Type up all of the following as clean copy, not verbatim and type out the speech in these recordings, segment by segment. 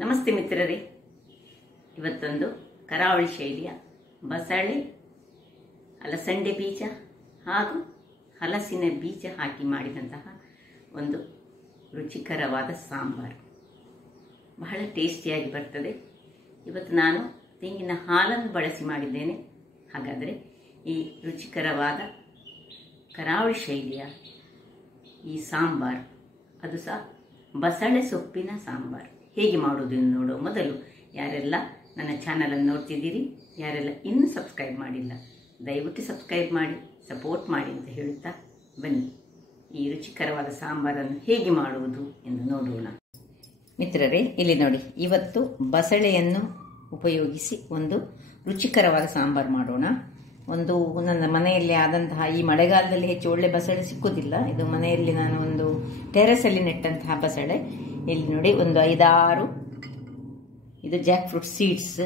ನಮಸ್ತೆ ಮಿತ್ರರೇ, ಇವತ್ತೊಂದು ಕರಾವಳಿ ಶೈಲಿಯ ಬಸಳೆ, ಅಲಸಂಡೆ ಬೀಜ ಹಾಗೂ ಹಲಸಿನ ಬೀಜ ಹಾಕಿ ಮಾಡಿದಂತಹ ಒಂದು ರುಚಿಕರವಾದ ಸಾಂಬಾರು ಬಹಳ ಟೇಸ್ಟಿಯಾಗಿ ಬರ್ತದೆ. ಇವತ್ತು ನಾನು ತೆಂಗಿನ ಹಾಲನ್ನು ಬಳಸಿ ಮಾಡಿದ್ದೇನೆ. ಹಾಗಾದರೆ ಈ ರುಚಿಕರವಾದ ಕರಾವಳಿ ಶೈಲಿಯ ಈ ಸಾಂಬಾರು, ಅದು ಸಹ ಬಸಳೆ ಸೊಪ್ಪಿನ ಸಾಂಬಾರು ಹೇಗೆ ಮಾಡುವುದು ಎಂದು ನೋಡುವ ಮೊದಲು ಯಾರೆಲ್ಲ ನನ್ನ ಚಾನಲನ್ನು ನೋಡ್ತಿದ್ದೀರಿ, ಯಾರೆಲ್ಲ ಇನ್ನೂ ಸಬ್ಸ್ಕ್ರೈಬ್ ಮಾಡಿಲ್ಲ, ದಯವಿಟ್ಟು ಸಬ್ಸ್ಕ್ರೈಬ್ ಮಾಡಿ ಸಪೋರ್ಟ್ ಮಾಡಿ ಅಂತ ಹೇಳುತ್ತಾ ಬನ್ನಿ ಈ ರುಚಿಕರವಾದ ಸಾಂಬಾರನ್ನು ಹೇಗೆ ಮಾಡುವುದು ಎಂದು ನೋಡೋಣ. ಮಿತ್ರರೇ, ಇಲ್ಲಿ ನೋಡಿ, ಇವತ್ತು ಬಸಳೆಯನ್ನು ಉಪಯೋಗಿಸಿ ಒಂದು ರುಚಿಕರವಾದ ಸಾಂಬಾರು ಮಾಡೋಣ. ಒಂದು ನನ್ನ ಮನೆಯಲ್ಲಿ ಆದಂತಹ, ಈ ಮಳೆಗಾಲದಲ್ಲಿ ಹೆಚ್ಚು ಒಳ್ಳೆ ಬಸಳೆ ಸಿಕ್ಕುವುದಿಲ್ಲ. ಇದು ಮನೆಯಲ್ಲಿ ನಾನು ಒಂದು ಟೆರೆಸಲ್ಲಿ ನೆಟ್ಟಂತಹ ಬಸಳೆ. ಇಲ್ಲಿ ನೋಡಿ, ಒಂದು 5-6 ಇದು ಜಾಕ್ ಫ್ರೂಟ್ ಸೀಡ್ಸ್.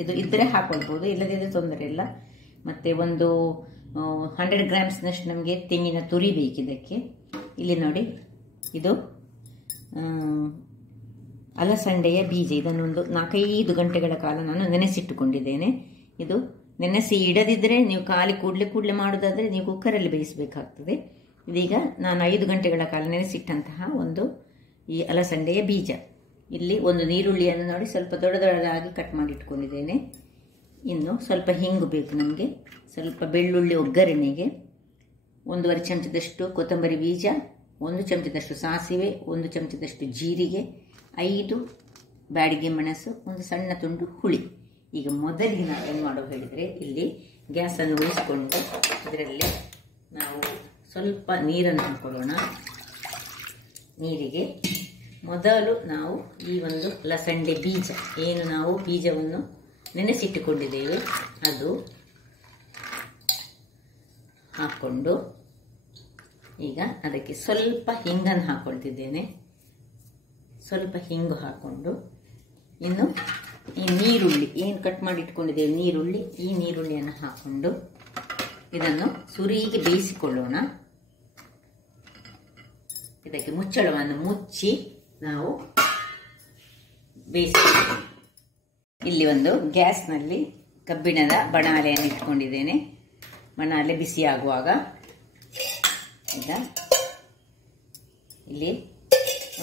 ಇದು ಇದ್ದರೆ ಹಾಕೊಳ್ಬೋದು, ಇಲ್ಲದಿದ್ದರೆ ತೊಂದರೆ ಇಲ್ಲ. ಮತ್ತು ಒಂದು 100 ಗ್ರಾಮ್ಸ್ನಷ್ಟು ನಮಗೆ ತೆಂಗಿನ ತುರಿ ಬೇಕಿದ್ದಕ್ಕೆ. ಇಲ್ಲಿ ನೋಡಿ, ಇದು ಅಲಸಂಡೆಯ ಬೀಜ. ಇದನ್ನೊಂದು 4-5 ಗಂಟೆಗಳ ಕಾಲ ನಾನು ನೆನೆಸಿಟ್ಟುಕೊಂಡಿದ್ದೇನೆ. ಇದು ನೆನೆಸಿ ಇಡದಿದ್ದರೆ ನೀವು ಕೂಡಲೇ ಮಾಡೋದಾದರೆ ನೀವು ಕುಕ್ಕರಲ್ಲಿ ಬೇಯಿಸಬೇಕಾಗ್ತದೆ. ಇದೀಗ ನಾನು 5 ಗಂಟೆಗಳ ಕಾಲ ನೆನೆಸಿಟ್ಟಂತಹ ಒಂದು ಈ ಅಲಸಂಡೆಯ ಬೀಜ. ಇಲ್ಲಿ ಒಂದು ನೀರುಳ್ಳಿಯನ್ನು ನೋಡಿ ಸ್ವಲ್ಪ ದೊಡ್ಡದಾಗಿ ಕಟ್ ಮಾಡಿ ಇಟ್ಕೊಂಡಿದ್ದೇನೆ. ಇನ್ನು ಸ್ವಲ್ಪ ಹಿಂಗು ಬೇಕು ನಮಗೆ, ಸ್ವಲ್ಪ ಬೆಳ್ಳುಳ್ಳಿ ಒಗ್ಗರಣೆಗೆ, 1.5 ಚಮಚದಷ್ಟು ಕೊತ್ತಂಬರಿ ಬೀಜ, 1 ಚಮಚದಷ್ಟು ಸಾಸಿವೆ, 1 ಚಮಚದಷ್ಟು ಜೀರಿಗೆ, 5 ಬ್ಯಾಡಿಗೆ ಮೆಣಸು, ಒಂದು ಸಣ್ಣ ತುಂಡು ಹುಳಿ. ಈಗ ಮೊದಲಿಗೆ ನಾವು ಏನು ಮಾಡೋ ಹೇಳಿದರೆ, ಇಲ್ಲಿ ಗ್ಯಾಸನ್ನು ಉಳಿಸಿಕೊಂಡು ಇದರಲ್ಲಿ ನಾವು ಸ್ವಲ್ಪ ನೀರನ್ನು ಹಾಕೊಳ್ಳೋಣ. ನೀರಿಗೆ ಮೊದಲು ನಾವು ಈ ಒಂದು ಅಲಸಂಡೆ ಬೀಜ, ಏನು ನಾವು ಬೀಜವನ್ನು ನೆನೆಸಿಟ್ಟುಕೊಂಡಿದ್ದೇವೆ, ಅದು ಹಾಕ್ಕೊಂಡು ಈಗ ಅದಕ್ಕೆ ಸ್ವಲ್ಪ ಹಿಂಗನ್ನು ಹಾಕ್ಕೊಳ್ತಿದ್ದೇನೆ. ಸ್ವಲ್ಪ ಹಿಂಗು ಹಾಕ್ಕೊಂಡು ಇನ್ನು ಈ ನೀರುಳ್ಳಿ ಏನು ಕಟ್ ಮಾಡಿ ಇಟ್ಕೊಂಡಿದ್ದೇವೆ, ಈ ನೀರುಳ್ಳಿಯನ್ನು ಹಾಕ್ಕೊಂಡು ಇದನ್ನು ಸುರಿಗೆ ಬೇಯಿಸಿಕೊಳ್ಳೋಣ. ಇದಕ್ಕೆ ಮುಚ್ಚಳವನ್ನು ಮುಚ್ಚಿ ನಾವು ಬೇಯಿಸಿಕೊಳ್ಳೋಣ. ಇಲ್ಲಿ ಒಂದು ಗ್ಯಾಸ್ನಲ್ಲಿ ಕಬ್ಬಿಣದ ಬಣಾಲೆಯನ್ನು ಇಟ್ಕೊಂಡಿದ್ದೇನೆ. ಬಣಾಲೆ ಬಿಸಿ ಆಗುವಾಗ ಈಗ ಇಲ್ಲಿ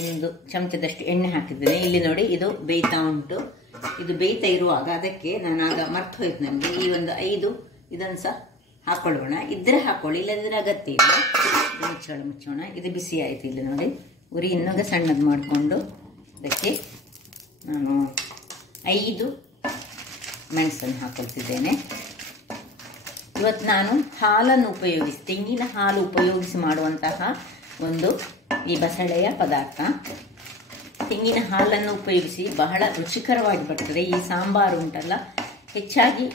1 ಚಮಚದಷ್ಟು ಎಣ್ಣೆ ಹಾಕಿದ್ದೇನೆ. ಇಲ್ಲಿ ನೋಡಿ, ಇದು ಬೇಯ್ತಾ ಉಂಟು. ಇದು ಬೇಯ್ತಾ ಇರುವಾಗ ಅದಕ್ಕೆ ನಾನು ಆಗ ಮರ್ತು ಹೋಯ್ತು ನಮಗೆ, ಈ ಒಂದು 5 ಇದನ್ನು ಸಹ ಹಾಕೊಳ್ಳೋಣ. ಇದ್ರೆ ಹಾಕೊಳ್ಳಿ, ಇಲ್ಲದಿದ್ರೆ ಅಗತ್ಯ ಇಲ್ಲ. ಮುಚ್ಚೋಣ. ಇದು ಬಿಸಿ ಆಯಿತು. ಇಲ್ಲಿ ನೋಡಿ, ಉರಿ ಇನ್ನೊಂದು ಸಣ್ಣದು ಮಾಡಿಕೊಂಡು ಅದಕ್ಕೆ ನಾನು 5 ಮೆಣಸನ್ನು ಹಾಕೊಳ್ತಿದ್ದೇನೆ. ಇವತ್ತು ನಾನು ಹಾಲನ್ನು ಉಪಯೋಗಿಸಿ, ತೆಂಗಿನ ಹಾಲು ಉಪಯೋಗಿಸಿ ಮಾಡುವಂತಹ ಒಂದು ಈ ಬಸಳೆಯ ಪದಾರ್ಥ. ತೆಂಗಿನ ಹಾಲನ್ನು ಉಪಯೋಗಿಸಿ ಬಹಳ ರುಚಿಕರವಾಗಿ ಬರ್ತದೆ ಈ ಸಾಂಬಾರು ಉಂಟಲ್ಲ. ಹೆಚ್ಚಾಗಿ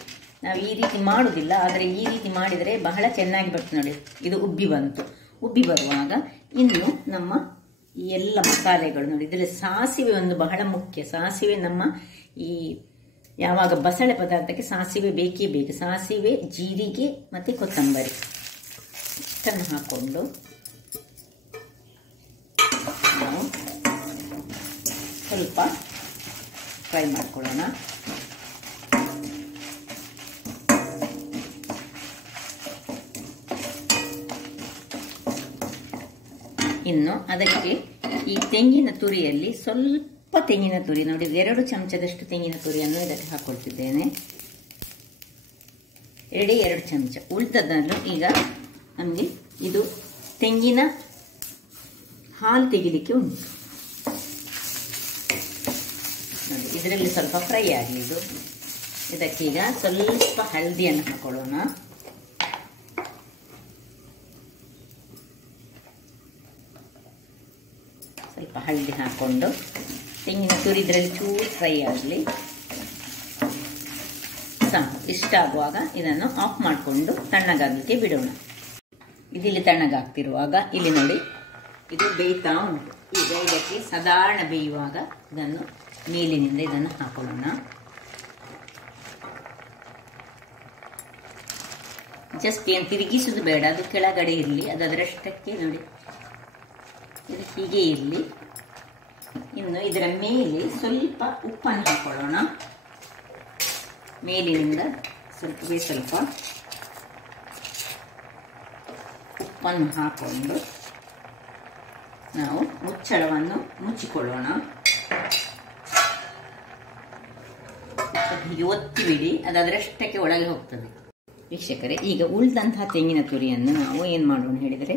ನಾವು ಈ ರೀತಿ ಮಾಡುವುದಿಲ್ಲ, ಆದರೆ ಈ ರೀತಿ ಮಾಡಿದರೆ ಬಹಳ ಚೆನ್ನಾಗಿ ಬರ್ತದೆ. ನೋಡಿ, ಇದು ಉಬ್ಬಿ ಬಂತು. ಉಬ್ಬಿ ಬರುವಾಗ ಇನ್ನು ನಮ್ಮ ಈ ಎಲ್ಲ ಮಸಾಲೆಗಳು ನೋಡಿ, ಇದರಲ್ಲಿ ಸಾಸಿವೆ ಒಂದು ಬಹಳ ಮುಖ್ಯ. ಸಾಸಿವೆ ನಮ್ಮ ಈ ಯಾವಾಗ ಬಸಳೆ ಪದಾರ್ಥಕ್ಕೆ ಸಾಸಿವೆ ಬೇಕೇ ಬೇಕು. ಸಾಸಿವೆ, ಜೀರಿಗೆ ಮತ್ತು ಕೊತ್ತಂಬರಿ ಇಷ್ಟನ್ನು ಹಾಕ್ಕೊಂಡು ನಾವು ಸ್ವಲ್ಪ ಫ್ರೈ ಮಾಡ್ಕೊಳ್ಳೋಣ. ಇನ್ನು ಅದಕ್ಕೆ ಈ ತೆಂಗಿನ ತುರಿಯಲ್ಲಿ ಸ್ವಲ್ಪ ತೆಂಗಿನ ತುರಿ ನೋಡಿ, 2 ಚಮಚದಷ್ಟು ತೆಂಗಿನ ತುರಿಯನ್ನು ಇದಕ್ಕೆ ಹಾಕೊಳ್ತಿದ್ದೇನೆ. 2 ಚಮಚ. ಉಳಿದದನ್ನು ಈಗ ನಮಗೆ ಇದು ತೆಂಗಿನ ಹಾಲು ತೆಗಿಲಿಕ್ಕೆ ಉಂಟು ನೋಡಿ. ಇದರಲ್ಲಿ ಸ್ವಲ್ಪ ಫ್ರೈ ಆಗಲಿ ಇದು. ಇದಕ್ಕೀಗ ಸ್ವಲ್ಪ ಹಳದಿಯನ್ನು ಹಾಕೊಳ್ಳೋಣ. ಸ್ವಲ್ಪ ಹಳದಿ ಹಾಕ್ಕೊಂಡು ತೆಂಗಿನ ತುರಿ ಇದರಲ್ಲಿ ಚೂರು ಫ್ರೈ ಆಗಲಿ ಸಾಕು. ಇಷ್ಟ ಆಗುವಾಗ ಇದನ್ನು ಆಫ್ ಮಾಡಿಕೊಂಡು ತಣ್ಣಗಾಗಲಿಕ್ಕೆ ಬಿಡೋಣ. ಇದಿಲ್ಲಿ ತಣ್ಣಗಾಗ್ತಿರುವಾಗ ಇಲ್ಲಿ ನೋಡಿ, ಇದು ಬೇಯ್ತಾ ಉಂಟು. ಈಗ ಇದಕ್ಕೆ ಸಾಧಾರಣ ಬೇಯುವಾಗ ಇದನ್ನು ಮೇಲಿನಿಂದ ಇದನ್ನು ಹಾಕೊಳ್ಳೋಣ. ಜಸ್ಟ್ ಏನು ತಿರುಗಿಸುವುದು ಬೇಡ, ಅದು ಕೆಳಗಡೆ ಇರಲಿ, ಅದು ಅದರಷ್ಟಕ್ಕೆ ನೋಡಿ, ಇದು ಹೀಗೆ ಇರಲಿ. ಇನ್ನು ಇದರ ಮೇಲೆ ಸ್ವಲ್ಪ ಉಪ್ಪನ್ನು ಹಾಕೊಳ್ಳೋಣ. ಮೇಲಿನಿಂದ ಸ್ವಲ್ಪವೇ ಸ್ವಲ್ಪ ಉಪ್ಪನ್ನು ಹಾಕೊಂಡು ನಾವು ಮುಚ್ಚಳವನ್ನು ಮುಚ್ಚಿಕೊಳ್ಳೋಣ. ಹೀಗೆ ಒತ್ತಿ ಬಿಡಿ, ಅದರಷ್ಟಕ್ಕೆ ಒಳಗೆ ಹೋಗ್ತದೆ. ವೀಕ್ಷಕರೇ, ಈಗ ಉಳಿದಂತಹ ತೆಂಗಿನ ತುರಿಯನ್ನು ನಾವು ಏನು ಮಾಡೋಣ ಹೇಳಿದರೆ,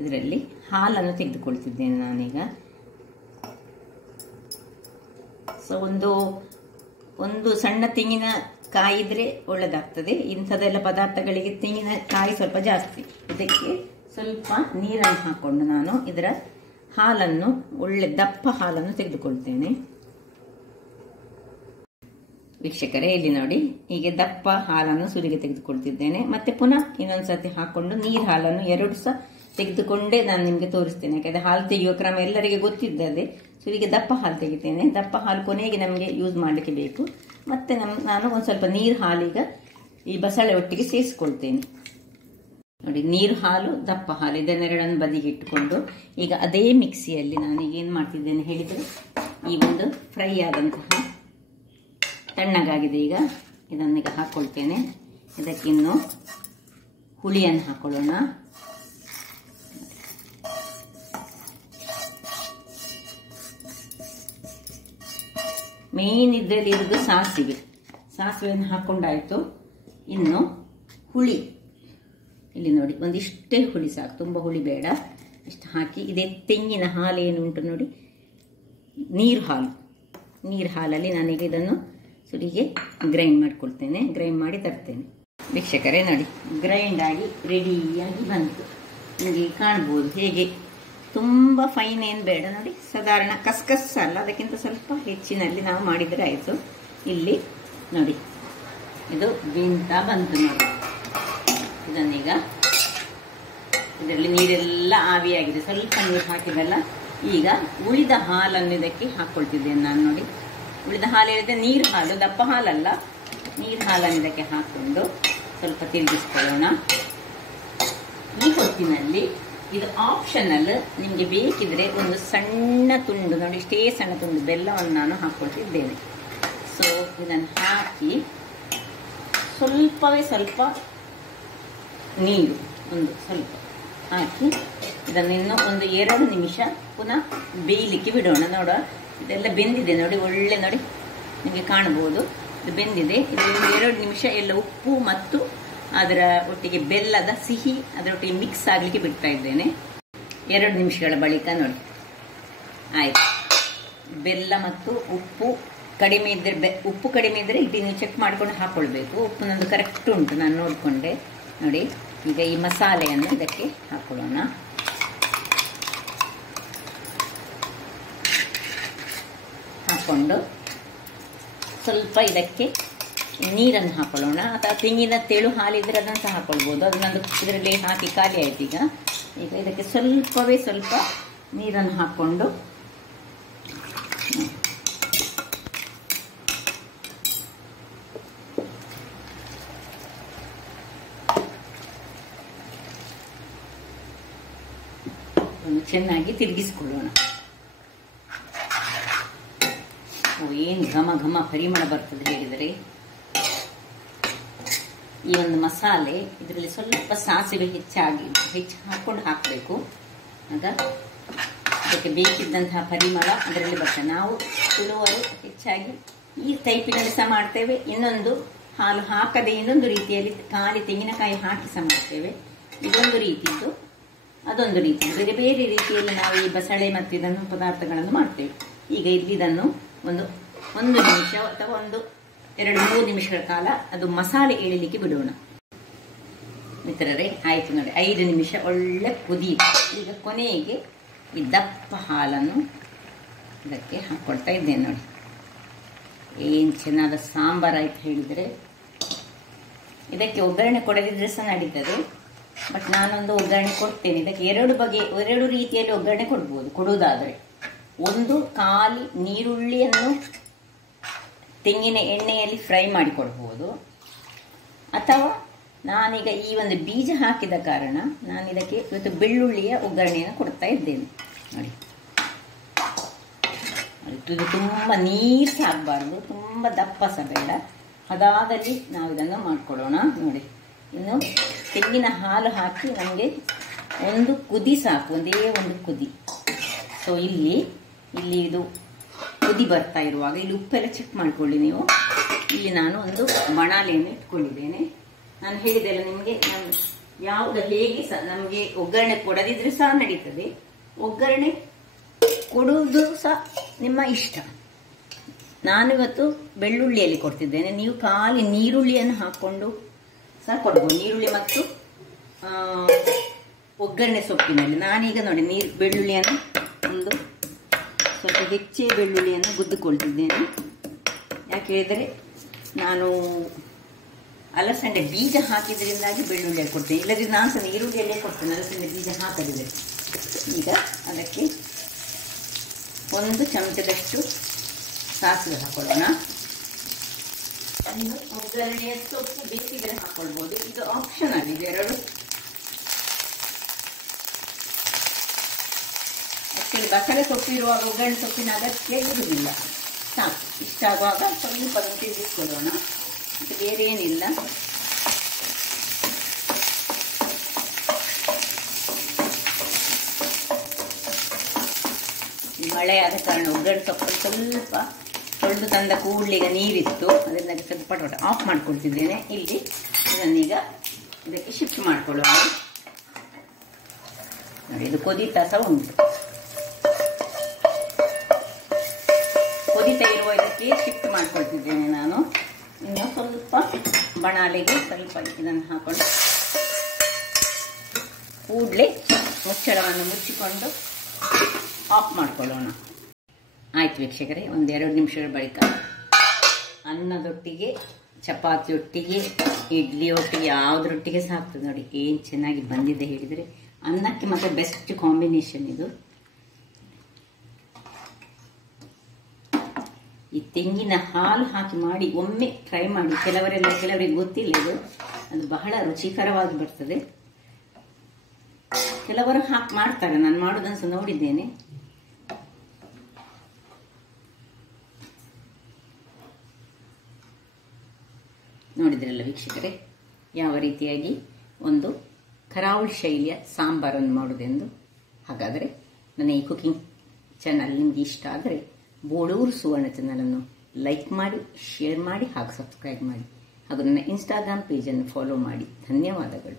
ಇದರಲ್ಲಿ ಹಾಲನ್ನು ತೆಗೆದುಕೊಳ್ತಿದ್ದೇನೆ ನಾನೀಗ. ಸೊ ಒಂದು ಸಣ್ಣ ತೆಂಗಿನ ಕಾಯಿ ಇದ್ರೆ ಒಳ್ಳೆದಾಗ್ತದೆ. ಇಂಥದ್ದೆಲ್ಲ ಪದಾರ್ಥಗಳಿಗೆ ತೆಂಗಿನ ಕಾಯಿ ಸ್ವಲ್ಪ ಜಾಸ್ತಿ. ಇದಕ್ಕೆ ಸ್ವಲ್ಪ ನೀರನ್ನು ಹಾಕೊಂಡು ನಾನು ಇದರ ಹಾಲನ್ನು, ಒಳ್ಳೆ ದಪ್ಪ ಹಾಲನ್ನು ತೆಗೆದುಕೊಳ್ತೇನೆ. ವೀಕ್ಷಕರೇ, ಇಲ್ಲಿ ನೋಡಿ, ಹೀಗೆ ದಪ್ಪ ಹಾಲನ್ನು ಸುರಿಗೆ ತೆಗೆದುಕೊಳ್ತಿದ್ದೇನೆ. ಮತ್ತೆ ಪುನಃ ಇನ್ನೊಂದ್ಸತಿ ಹಾಕೊಂಡು ನೀರು ಹಾಲನ್ನು 2 ಸಹ ತೆಗೆದುಕೊಂಡೇ ನಾನು ನಿಮಗೆ ತೋರಿಸ್ತೇನೆ. ಯಾಕಂದ್ರೆ ಹಾಲು ತೆಗೆಯುವ ಕ್ರಮ ಎಲ್ಲರಿಗೆ ಗೊತ್ತಿದ್ದದೆ. ಸುರಿಗೆ ದಪ್ಪ ಹಾಲು ತೆಗಿತೇನೆ. ದಪ್ಪ ಹಾಲು ಕೊನೆಗೆ ನಮಗೆ ಯೂಸ್ ಮಾಡಲಿಕ್ಕೆ ಬೇಕು. ಮತ್ತೆ ನಾನು ಒಂದು ಸ್ವಲ್ಪ ನೀರು ಹಾಲೀಗ ಈ ಬಸಳೆ ಒಟ್ಟಿಗೆ ಸೇರಿಸ್ಕೊಳ್ತೇನೆ. ನೋಡಿ, ನೀರು ಹಾಲು, ದಪ್ಪ ಹಾಲು ಇದನ್ನೆರಡನ್ನು ಬದಿಗೆ ಇಟ್ಟುಕೊಂಡು ಈಗ ಅದೇ ಮಿಕ್ಸಿಯಲ್ಲಿ ನಾನೀಗ ಏನು ಮಾಡ್ತಿದ್ದೇನೆ ಹೇಳಿದರೆ, ಈ ಒಂದು ಫ್ರೈ ಆದಂತಹ ತಣ್ಣಗಾಗಿದೆ ಈಗ, ಇದನ್ನೀಗ ಹಾಕ್ಕೊಳ್ತೇನೆ. ಇದಕ್ಕಿನ್ನು ಹುಳಿಯನ್ನು ಹಾಕೊಳ್ಳೋಣ. ಮೇನ್ ಇದರಲ್ಲಿ ಇರೋದು ಸಾಸಿವೆಯನ್ನು ಹಾಕೊಂಡಾಯ್ತು. ಇನ್ನು ಹುಳಿ, ಇಲ್ಲಿ ನೋಡಿ, ಒಂದಿಷ್ಟೇ ಹುಳಿ ಸಾಕು, ತುಂಬ ಹುಳಿ ಬೇಡ. ಇಷ್ಟು ಹಾಕಿ ಇದೇ ತೆಂಗಿನ ಹಾಲು ಏನು ಉಂಟು ನೋಡಿ, ನೀರು ಹಾಲಲ್ಲಿ ನಾನೀಗ ಇದನ್ನು ಸುರಿಗೆ ಗ್ರೈಂಡ್ ಮಾಡ್ಕೊಳ್ತೇನೆ. ಗ್ರೈಂಡ್ ಮಾಡಿ ತರ್ತೇನೆ. ವೀಕ್ಷಕರೇ ನೋಡಿ, ಗ್ರೈಂಡ್ ಆಗಿ ರೆಡಿಯಾಗಿ ಬಂತು. ನಿಮಗೆ ಕಾಣ್ಬೋದು ಹೇಗೆ, ತುಂಬ ಫೈನ್ ಏನು ಬೇಡ ನೋಡಿ, ಸಾಧಾರಣ ಕಸ್ಕಸ್ ಅಲ್ಲ, ಅದಕ್ಕಿಂತ ಸ್ವಲ್ಪ ಹೆಚ್ಚಿನಲ್ಲಿ ನಾವು ಮಾಡಿದರೆ ಆಯಿತು. ಇಲ್ಲಿ ನೋಡಿ, ಇದು ಬೆಂತ ಬಂತು ನೋಡಿ. ಇದನ್ನೀಗ ಇದರಲ್ಲಿ ನೀರೆಲ್ಲ ಆವಿಯಾಗಿದೆ, ಸ್ವಲ್ಪ ನೀರು ಹಾಕಿದಲ್ಲ. ಈಗ ಉಳಿದ ಹಾಲನ್ನು ಇದಕ್ಕೆ ಹಾಕ್ಕೊಳ್ತಿದ್ದೇನೆ ನಾನು. ನೋಡಿ, ಉಳಿದ ಹಾಲು ಹೇಳಿದ್ರೆ ನೀರು ಹಾಲು, ದಪ್ಪ ಹಾಲಲ್ಲ, ನೀರು ಹಾಲನ್ನು ಇದಕ್ಕೆ ಹಾಕ್ಕೊಂಡು ಸ್ವಲ್ಪ ತಿರುಗಿಸ್ಕೊಳ್ಳೋಣ. ಈ ಹೊತ್ತಿನಲ್ಲಿ ಇದು ಆಪ್ಷನಲ್, ನಿಮಗೆ ಬೇಕಿದ್ರೆ ಒಂದು ಸಣ್ಣ ತುಂಡು ನೋಡಿ, ಇಷ್ಟೇ ಸಣ್ಣ ತುಂಡು ಬೆಲ್ಲವನ್ನು ನಾನು ಹಾಕ್ಕೊಳ್ತಿದ್ದೇನೆ. ಸೊ ಇದನ್ನು ಹಾಕಿ ಸ್ವಲ್ಪವೇ ಸ್ವಲ್ಪ ನೀರು ಒಂದು ಸ್ವಲ್ಪ ಹಾಕಿ ಇದನ್ನು ಇನ್ನೂ ಒಂದು 2 ನಿಮಿಷ ಪುನಃ ಬೇಯಲಿಕ್ಕೆ ಬಿಡೋಣ. ನೋಡ, ಇದೆಲ್ಲ ಬೆಂದಿದೆ ನೋಡಿ, ಒಳ್ಳೆ ನೋಡಿ ನಿಮಗೆ ಕಾಣಬಹುದು, ಇದು ಬೆಂದಿದೆ. ಇದು 2 ನಿಮಿಷ ಎಲ್ಲ ಉಪ್ಪು ಮತ್ತು ಅದರ ಒಟ್ಟಿಗೆ ಬೆಲ್ಲದ ಸಿಹಿ ಅದರೊಟ್ಟಿಗೆ ಮಿಕ್ಸ್ ಆಗಲಿಕ್ಕೆ ಬಿಡ್ತಾ ಇದ್ದೇನೆ. 2 ನಿಮಿಷಗಳ ಬಳಿಕ ನೋಡಿ ಆಯ್ತು. ಬೆಲ್ಲ ಮತ್ತು ಉಪ್ಪು ಕಡಿಮೆ ಇದ್ದರೆ, ಉಪ್ಪು ಕಡಿಮೆ ಇದ್ದರೆ ಇದು ನೀವು ಚೆಕ್ ಮಾಡ್ಕೊಂಡು ಹಾಕೊಳ್ಬೇಕು. ಉಪ್ಪು ನಂದು ಕರೆಕ್ಟ್ ಉಂಟು, ನಾನು ನೋಡಿಕೊಂಡೆ. ನೋಡಿ, ಈಗ ಈ ಮಸಾಲೆಯನ್ನು ಇದಕ್ಕೆ ಹಾಕೊಳ್ಳೋಣ. ಹಾಕೊಂಡು ಸ್ವಲ್ಪ ಇದಕ್ಕೆ ನೀರನ್ನು ಹಾಕೊಳ್ಳೋಣ. ಅಥವಾ ತೆಂಗಿನ ತೆಳು ಹಾಲಿದ್ರೆ ಅದನ್ನು ಸಹ ಹಾಕೊಳ್ಬೋದು. ಅದನ್ನೊಂದು ಇದರಲ್ಲಿ ಹಾಕಿ ಖಾಲಿ ಆಯ್ತು. ಈಗ ಇದಕ್ಕೆ ಸ್ವಲ್ಪವೇ ಸ್ವಲ್ಪ ನೀರನ್ನು ಹಾಕ್ಕೊಂಡು ಚೆನ್ನಾಗಿ ತಿರುಗಿಸ್ಕೊಳ್ಳೋಣ. ಏನು ಘಮ ಘಮ ಪರಿಮಳ ಬರ್ತದೆ ಹೇಳಿದರೆ, ಈ ಒಂದು ಮಸಾಲೆ ಇದರಲ್ಲಿ ಸ್ವಲ್ಪ ಸಾಸಿವೆ ಹೆಚ್ಚು ಹಾಕೊಂಡು ಹಾಕಬೇಕು. ಆಗ ಅದಕ್ಕೆ ಬೇಕಿದ್ದಂತಹ ಪರಿಮಳ ಅದರಲ್ಲಿ ಬರ್ತದೆ. ನಾವು ತುಳುವರು ಹೆಚ್ಚಾಗಿ ಈ ಟೈಪಿನಲ್ಲಿ ಸಹ ಮಾಡ್ತೇವೆ. ಇನ್ನೊಂದು ಹಾಲು ಹಾಕದೆ ಇನ್ನೊಂದು ರೀತಿಯಲ್ಲಿ ಖಾಲಿ ತೆಂಗಿನಕಾಯಿ ಹಾಕಿ ಸಹ ಮಾಡ್ತೇವೆ. ಇದೊಂದು ರೀತಿದ್ದು, ಅದೊಂದು ರೀತಿ, ಬೇರೆ ಬೇರೆ ರೀತಿಯಲ್ಲಿ ನಾವು ಈ ಬಸಳೆ ಮತ್ತು ಇದನ್ನು ಪದಾರ್ಥಗಳನ್ನು ಮಾಡ್ತೇವೆ. ಈಗ ಇಲ್ಲಿ ಇದನ್ನು ಒಂದು ನಿಮಿಷ ಅಥವಾ 2-3 ನಿಮಿಷಗಳ ಕಾಲ ಅದು ಮಸಾಲೆ ಎಳಿಲಿಕ್ಕೆ ಬಿಡೋಣ. ಮಿತ್ರರೇ, ಆಯ್ತು ನೋಡಿ, 5 ನಿಮಿಷ ಒಳ್ಳೆ ಕುದಿಯಿತು. ಈಗ ಕೊನೆಗೆ ಈ ದಪ್ಪ ಹಾಲನ್ನು ಇದಕ್ಕೆ ಹಾಕ್ಕೊಳ್ತಾ ಇದ್ದೇನೆ ನೋಡಿ. ಏನು ಚೆನ್ನಾದ ಸಾಂಬಾರಾಯ್ತು ಹೇಳಿದರೆ. ಇದಕ್ಕೆ ಒಗ್ಗರಣೆ ಕೊಡದಿದ್ರೆ ಸಹ ನಡೀತದೆ, ಬಟ್ ನಾನೊಂದು ಒಗ್ಗರಣೆ ಕೊಡ್ತೇನೆ. ಇದಕ್ಕೆ 2 ರೀತಿಯಲ್ಲಿ ಒಗ್ಗರಣೆ ಕೊಡುವುದಾದರೆ, ಒಂದು ಖಾಲಿ ನೀರುಳ್ಳಿಯನ್ನು ತೆಂಗಿನ ಎಣ್ಣೆಯಲ್ಲಿ ಫ್ರೈ ಮಾಡಿ ಕೊಡ್ಬೋದು. ಅಥವಾ ನಾನೀಗ ಈ ಒಂದು ಬೀಜ ಹಾಕಿದ ಕಾರಣ ನಾನು ಇದಕ್ಕೆ ಇವತ್ತು ಬೆಳ್ಳುಳ್ಳಿಯ ಒಗ್ಗರಣೆಯನ್ನು ಕೊಡ್ತಾ ಇದ್ದೇನೆ ನೋಡಿ. ಇದು ತುಂಬ ನೀರು ಸಹ ಆಗಬಾರ್ದು, ತುಂಬ ದಪ್ಪ ಸಹ ಬೇಡ. ಅದಾದಲ್ಲಿ ನಾವು ಇದನ್ನು ಮಾಡ್ಕೊಳ್ಳೋಣ. ನೋಡಿ, ಇನ್ನು ತೆಂಗಿನ ಹಾಲು ಹಾಕಿ ನಮಗೆ ಒಂದು ಕುದಿ ಸಾಕು, ಒಂದೇ ಒಂದು ಕುದಿ. ಸೊ ಇಲ್ಲಿ ಇದು ಕುದಿ ಬರ್ತಾ ಇರುವಾಗ ಇಲ್ಲಿ ಉಪ್ಪೆಲ್ಲ ಚೆಕ್ ಮಾಡ್ಕೊಳ್ಳಿ ನೀವು. ಇಲ್ಲಿ ನಾನು ಒಂದು ಬಾಣಲೆಯನ್ನು ಇಟ್ಕೊಂಡಿದ್ದೇನೆ. ನಾನು ಹೇಳಿದೆಲ್ಲ ನಿಮಗೆ, ನಾನು ಯಾವುದು ಹೇಗೆ ಸಹ ನಮಗೆ ಒಗ್ಗರಣೆ ಕೊಡದಿದ್ರೆ ಸಹ ನಡೀತದೆ, ಒಗ್ಗರಣೆ ಕೊಡುವುದು ಸಹ ನಿಮ್ಮ ಇಷ್ಟ. ನಾನಿವತ್ತು ಬೆಳ್ಳುಳ್ಳಿಯಲ್ಲಿ ಕೊಡ್ತಿದ್ದೇನೆ, ನೀವು ಖಾಲಿ ನೀರುಳ್ಳಿಯನ್ನು ಹಾಕ್ಕೊಂಡು ಸಹ ಕೊಡ್ಬೋದು, ನೀರುಳ್ಳಿ ಮತ್ತು ಒಗ್ಗರಣೆ ಸೊಪ್ಪಿನಲ್ಲಿ. ನಾನೀಗ ನೋಡಿ ಬೆಳ್ಳುಳ್ಳಿಯನ್ನು ಒಂದು ಸ್ವಲ್ಪ ಹೆಚ್ಚೇ ಬೆಳ್ಳುಳ್ಳಿಯನ್ನು ಗುದ್ದುಕೊಳ್ತಿದ್ದೇನೆ. ಯಾಕೆ ಹೇಳಿದರೆ ನಾನು ಅಲಸಂಡೆ ಬೀಜ ಹಾಕಿದ್ರಿಂದಾಗಿ ಬೆಳ್ಳುಳ್ಳಿಯಲ್ಲಿ ಕೊಡ್ತೇನೆ, ಇಲ್ಲದಿದ್ದರೆ ನಾನು ಸಹ ಈರುಳ್ಳಿಯಲ್ಲೇ ಕೊಡ್ತೇನೆ ಅಲಸಂಡೆ ಬೀಜ ಹಾಕದಿದೆ. ಈಗ ಅದಕ್ಕೆ ಒಂದು ಚಮಚದಷ್ಟು ಸಾಸಿವೆ ಹಾಕೊಳ್ಳೋಣ. ಒಂದು ಒಗ್ಗರಣೆಯ ಸೊಪ್ಪು ಬೇಕಿದ್ರೆ ಹಾಕೊಳ್ಬೋದು, ಇದು ಆಪ್ಷನಲ್, ಇದೆರಡು. ಆ್ಯಕ್ಚುಲಿ ಬಸಳೆ ಸೊಪ್ಪು ಇರುವಾಗ ಒಗ್ಗರಣೆ ಸೊಪ್ಪಿನ ಅಗತ್ಯ ಇರುವುದಿಲ್ಲ, ಸಾಕು. ಇಷ್ಟ ಆಗುವಾಗ ಸ್ವಲ್ಪ ಅದನ್ನು ತಿರುಗಿಸ್ಕೊಳ್ಳೋಣ, ಮತ್ತು ಬೇರೆ ಏನಿಲ್ಲ. ಮಳೆ ಆದ ಕಾರಣ ಒಗ್ಗರಣೆ ಸೊಪ್ಪು ಸ್ವಲ್ಪ ತೊಳೆದು ತಂದ ಕೂಡಲೀಗ ನೀರಿತ್ತು, ಅದರಿಂದ ಸ್ವಲ್ಪ ಪಟಪಟ ಆಫ್ ಮಾಡ್ಕೊಳ್ತಿದ್ದೇನೆ. ಇಲ್ಲಿ ಇದನ್ನೀಗ ಇದಕ್ಕೆ ಶಿಫ್ಟ್ ಮಾಡ್ಕೊಳ್ಳೋಣ. ನೋಡಿ, ಇದು ಕೊದಿತಾ ಸಹ ಉಂಟು. ಕೊದಿತಾ ಇರುವ ಇದಕ್ಕೆ ಶಿಫ್ಟ್ ಮಾಡ್ಕೊಳ್ತಿದ್ದೇನೆ ನಾನು. ಇನ್ನು ಸ್ವಲ್ಪ ಬಣಾಲೆಗೆ ಸ್ವಲ್ಪ ಇದನ್ನು ಹಾಕೊಂಡು ಕೂಡಲೇ ಮುಚ್ಚಳವನ್ನು ಮುಚ್ಚಿಕೊಂಡು ಆಫ್ ಮಾಡ್ಕೊಳ್ಳೋಣ. ಆಯ್ತು ವೀಕ್ಷಕರೇ, ಒಂದೆರಡು ನಿಮಿಷಗಳ ಬಳಿಕ ಅನ್ನದೊಟ್ಟಿಗೆ, ಚಪಾತಿಯೊಟ್ಟಿಗೆ, ಇಡ್ಲಿ ಒಟ್ಟಿಗೆ, ಯಾವುದರೊಟ್ಟಿಗೆ ಸಹ ಆಗ್ತದೆ. ನೋಡಿ ಏನು ಚೆನ್ನಾಗಿ ಬಂದಿದೆ ಹೇಳಿದರೆ, ಅನ್ನಕ್ಕೆ ಮತ್ತೆ ಬೆಸ್ಟ್ ಕಾಂಬಿನೇಷನ್ ಇದು. ಈ ತೆಂಗಿನ ಹಾಲು ಹಾಕಿ ಮಾಡಿ ಒಮ್ಮೆ ಟ್ರೈ ಮಾಡಿ. ಕೆಲವರಿಗೆ ಗೊತ್ತಿಲ್ಲ ಇದು, ಅದು ಬಹಳ ರುಚಿಕರವಾಗಿ ಬರ್ತದೆ. ಕೆಲವರು ಹಾಕಿ ಮಾಡ್ತಾರೆ, ನಾನು ಮಾಡೋದನ್ನು ಸಹ ನೋಡಿದ್ದೇನೆ. ನೋಡಿದ್ರಲ್ಲ ವೀಕ್ಷಕರೇ, ಯಾವ ರೀತಿಯಾಗಿ ಒಂದು ಕರಾವಳಿ ಶೈಲಿಯ ಸಾಂಬಾರನ್ನು ಮಾಡುವುದೆಂದು. ಹಾಗಾದರೆ ನನ್ನ ಈ ಕುಕಿಂಗ್ ಚಾನಲ್ ನಿಮಗೆ ಇಷ್ಟ ಆದರೆ ಬೋಳೂರು ಸುವರ್ಣ ಚಾನಲನ್ನು ಲೈಕ್ ಮಾಡಿ, ಶೇರ್ ಮಾಡಿ, ಹಾಗೂ ಸಬ್ಸ್ಕ್ರೈಬ್ ಮಾಡಿ, ಹಾಗೂ ನನ್ನ ಇನ್ಸ್ಟಾಗ್ರಾಮ್ ಪೇಜನ್ನು ಫಾಲೋ ಮಾಡಿ. ಧನ್ಯವಾದಗಳು.